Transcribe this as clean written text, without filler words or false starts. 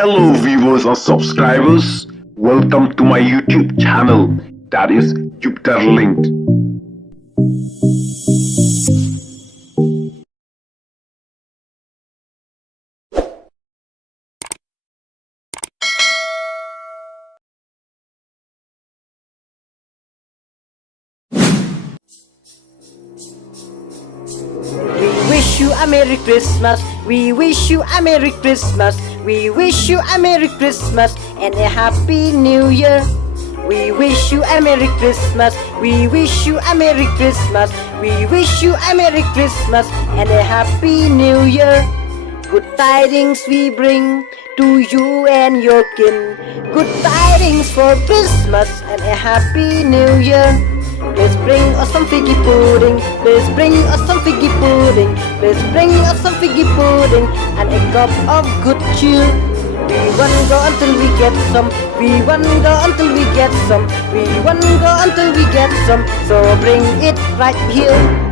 Hello viewers and subscribers, welcome to my YouTube channel, that is Jupiter Lyngz. We wish you a Merry Christmas. We wish you a Merry Christmas. We wish you a Merry Christmas and a Happy New Year. We wish you a Merry Christmas. We wish you a Merry Christmas. We wish you a Merry Christmas and a Happy New Year. Good tidings we bring to you and your kin. Good tidings for Christmas and a Happy New Year. Please bring us some figgy pudding. Please bring us some figgy pudding. Please bring us some figgy pudding and a cup of good cheer. We won't go until we get some. We won't go until we get some. We won't go until we get some. So bring it right here.